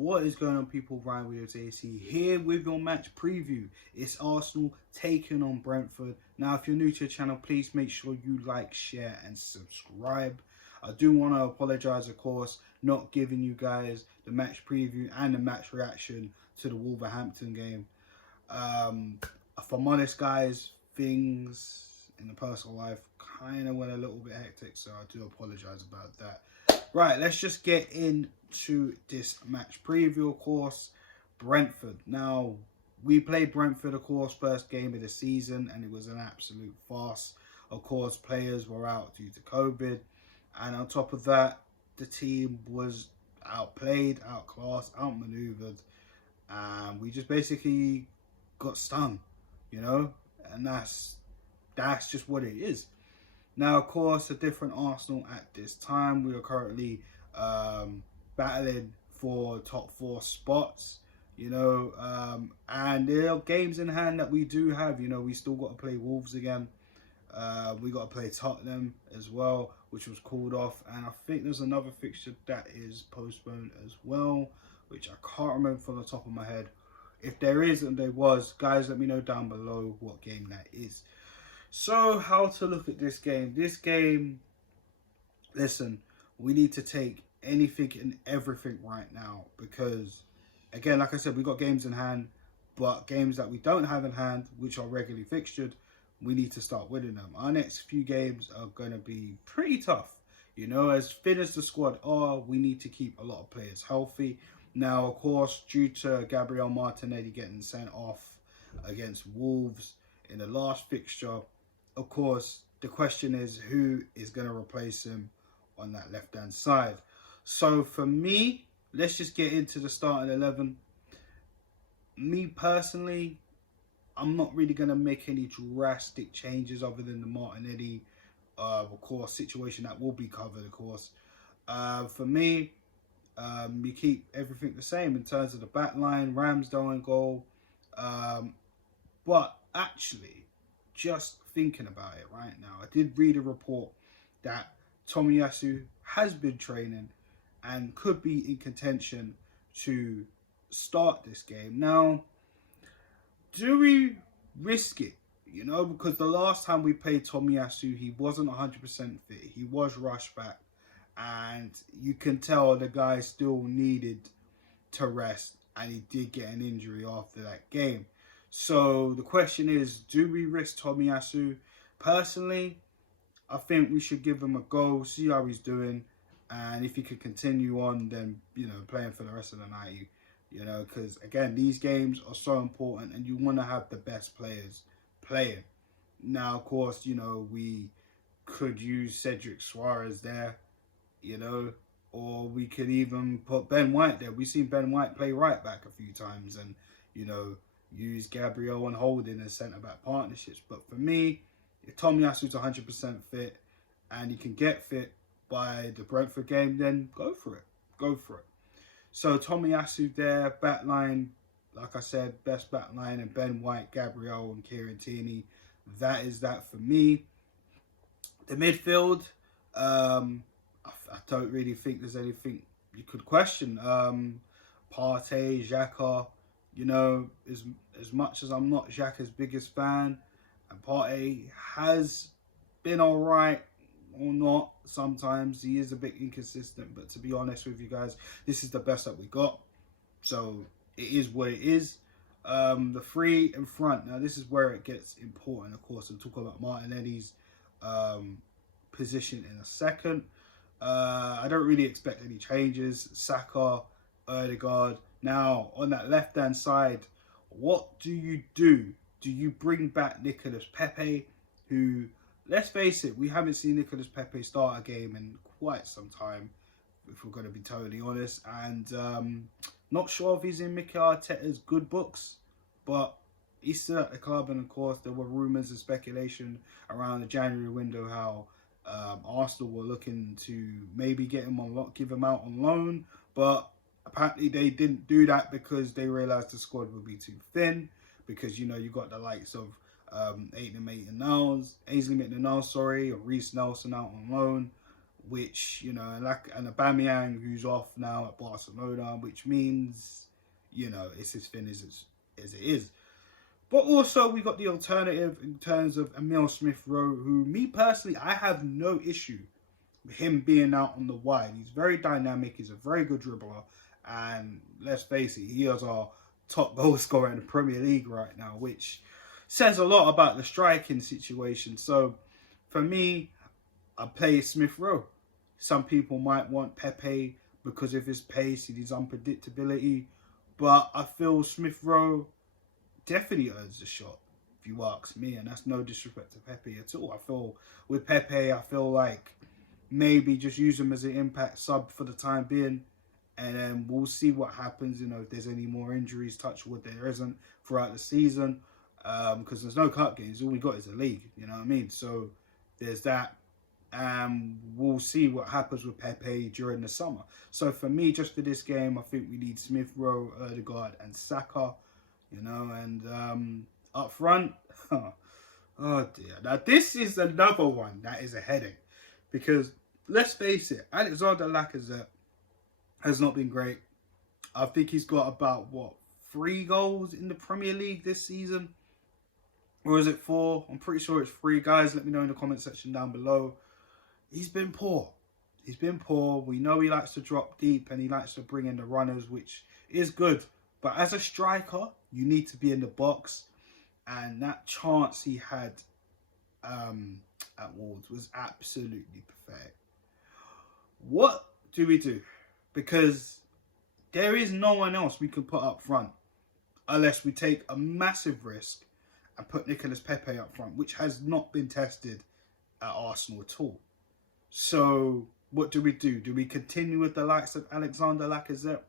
What is going on, people? Ryan Williams AC here with your match preview. It's Arsenal taking on Brentford. Now, if you're new to the channel, please make sure you like, share and subscribe. I do want to apologise, of course, not giving you guys the match preview and the match reaction to the Wolverhampton game. If I'm honest, guys, things in the personal life kind of went a little bit hectic, so I do apologise about that. Right, let's just get into this match preview, of course. Brentford. Now, we played Brentford, of course, first game of the season, and it was an absolute farce. Of course, players were out due to COVID, and on top of that, the team was outplayed, outclassed, outmaneuvered, and we just basically got stung, you know, and that's just what it is. Now, of course, a different Arsenal at this time. We are currently battling for top 4 spots, you know, and there are games in hand that we do have. You know, we still got to play Wolves again. We got to play Tottenham as well, which was called off. And I think there's another fixture that is postponed as well, which I can't remember from the top of my head. If there is and there was, guys, let me know down below what game that is. So, how to look at this game? This game, listen, we need to take anything and everything right now because, again, like I said, we got games in hand, but games that we don't have in hand, which are regularly fixtured, we need to start winning them. Our next few games are going to be pretty tough. You know, as fit as the squad are, we need to keep a lot of players healthy. Now, of course, due to Gabriel Martinelli getting sent off against Wolves in the last fixture, of course, the question is who is going to replace him on that left-hand side. So for me, let's just get into the starting 11. Me personally, I'm not really going to make any drastic changes other than the Martinelli, of course, situation that will be covered, of course. For me, you keep everything the same in terms of the back line, Ramsdale in goal. But actually, just thinking about it right now, I did read a report that Tomiyasu has been training and could be in contention to start this game. Now, do we risk it? You know, because the last time we played Tomiyasu, he wasn't 100% fit. He was rushed back. And you can tell the guy still needed to rest. And he did get an injury after that game. So the question is, do we risk Tomiyasu? Personally, I think we should give him a go, see how he's doing. And if he could continue on, then, you know, playing for the rest of the night, you know, because, again, these games are so important and you want to have the best players playing. Now, of course, you know, we could use Cedric Suarez there, you know, or we could even put Ben White there. We've seen Ben White play right back a few times and, you know, use Gabriel and Holding as centre-back partnerships. But for me, if Tomiyasu's 100% fit and he can get fit by the Brentford game, then go for it. Go for it. So Tomiyasu there, back line, like I said, best back line, and Ben White, Gabriel and Kieran Tierney. That is that for me. The midfield, I don't really think there's anything you could question. Partey, Xhaka, you know, as much as I'm not Xhaka's biggest fan, and Partey has been all right or not. Sometimes he is a bit inconsistent, but to be honest with you guys, this is the best that we got. So it is what it is. The three in front. Now this is where it gets important, of course. I'll talk about Martinelli's position in a second. I don't really expect any changes. Saka, Odegaard. Now, on that left-hand side, what do you do? Do you bring back Nicolas Pepe, who, let's face it, we haven't seen Nicolas Pepe start a game in quite some time, if we're going to be totally honest. And not sure if he's in Mikel Arteta's good books, but he's still at the club. And, of course, there were rumours and speculation around the January window how Arsenal were looking to maybe get him on, give him out on loan, but apparently they didn't do that because they realised the squad would be too thin. Because, you know, you got the likes of Ainsley Maitland-Niles, or Reece Nelson out on loan. which, you know, and Aubameyang, who's off now at Barcelona, which means, you know, it's as thin as it is. But also, we got the alternative in terms of Emil Smith-Rowe, who, me personally, I have no issue with him being out on the wide. He's very dynamic. He's a very good dribbler. And let's face it, he is our top goal scorer in the Premier League right now, which says a lot about the striking situation. So, for me, I play Smith-Rowe. Some people might want Pepe because of his pace and his unpredictability. But I feel Smith-Rowe definitely earns a shot, if you ask me, and that's no disrespect to Pepe at all. I feel with Pepe, I feel like maybe just use him as an impact sub for the time being, and then we'll see what happens. You know, if there's any more injuries, touch wood, there isn't throughout the season, because there's no cup games. All we got is the league. You know what I mean? So there's that. We'll see what happens with Pepe during the summer. So for me, just for this game, I think we need Smith-Rowe, Ødegaard, and Saka. You know, and up front, oh dear. Now, this is another one that is a headache. Because, let's face it, Alexander Lacazette has not been great. I think he's got about, 3 goals in the Premier League this season? Or is it 4? I'm pretty sure it's 3. Guys, let me know in the comment section down below. He's been poor. He's been poor. We know he likes to drop deep and he likes to bring in the runners, which is good. But as a striker, you need to be in the box. And that chance he had at Wolves was absolutely pathetic. What do we do? Because there is no one else we can put up front unless we take a massive risk and put Nicolas Pepe up front, which has not been tested at Arsenal at all. So what do we do? Do we continue with the likes of Alexander Lacazette?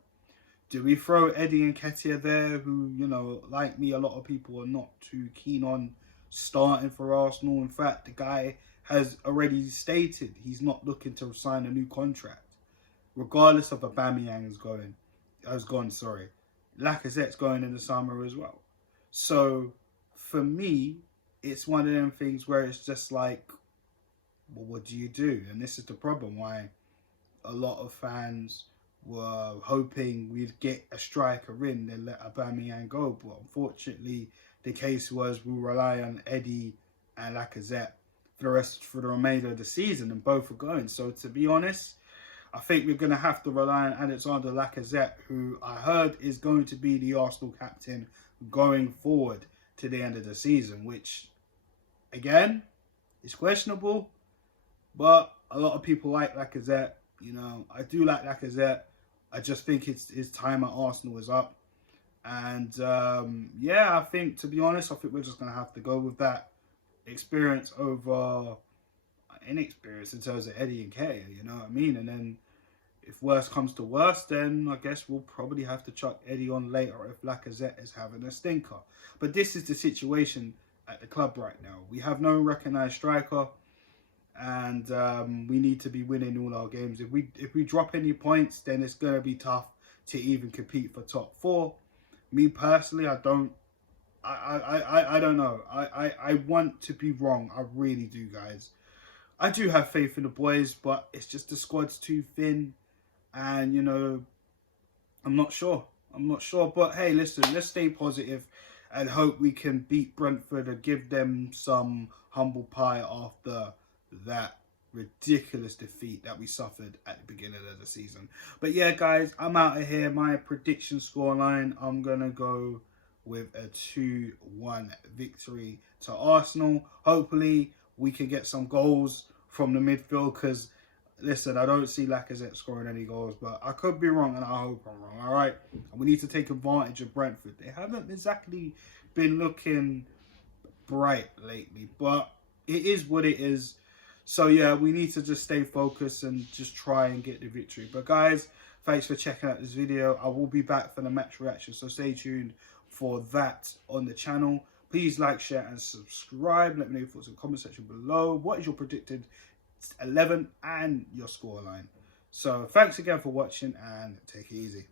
Do we throw Eddie Nketiah there, who, you know, like me, a lot of people are not too keen on starting for Arsenal? In fact, the guy has already stated he's not looking to sign a new contract, regardless of Aubameyang has gone. Lacazette's going in the summer as well. So for me, it's one of them things where it's just like, well, what do you do? And this is the problem why a lot of fans were hoping we'd get a striker in and let Aubameyang go. But unfortunately, the case was we'll rely on Eddie and Lacazette for the remainder of the season, and both are going. So to be honest, I think we're going to have to rely on Alexander Lacazette, who I heard is going to be the Arsenal captain going forward to the end of the season, which, again, is questionable. But a lot of people like Lacazette. You know, I do like Lacazette. I just think his time at Arsenal is up. And, yeah, I think, to be honest, I think we're just going to have to go with that experience over inexperience in terms of Eddie and Kay, you know what I mean? And then if worse comes to worse, then I guess we'll probably have to chuck Eddie on later if Lacazette is having a stinker. But this is the situation at the club right now. We have no recognised striker. And we need to be winning all our games. If we drop any points, then it's going to be tough to even compete for top 4. Me personally, I don't know. I want to be wrong. I really do, guys. I do have faith in the boys, but it's just the squad's too thin. And, you know, I'm not sure. But, hey, listen, let's stay positive and hope we can beat Brentford and give them some humble pie after that ridiculous defeat that we suffered at the beginning of the season. But yeah, guys, I'm out of here. My prediction scoreline, I'm going to go with a 2-1 victory to Arsenal. Hopefully, we can get some goals from the midfield because, listen, I don't see Lacazette scoring any goals, but I could be wrong and I hope I'm wrong, all right? And we need to take advantage of Brentford. They haven't exactly been looking bright lately, but it is what it is. So, yeah, we need to just stay focused and just try and get the victory. But, guys, thanks for checking out this video. I will be back for the match reaction, so stay tuned for that on the channel. Please like, share, and subscribe. Let me know your thoughts in the comment section below. What is your predicted 11 and your scoreline? So, thanks again for watching, and take it easy.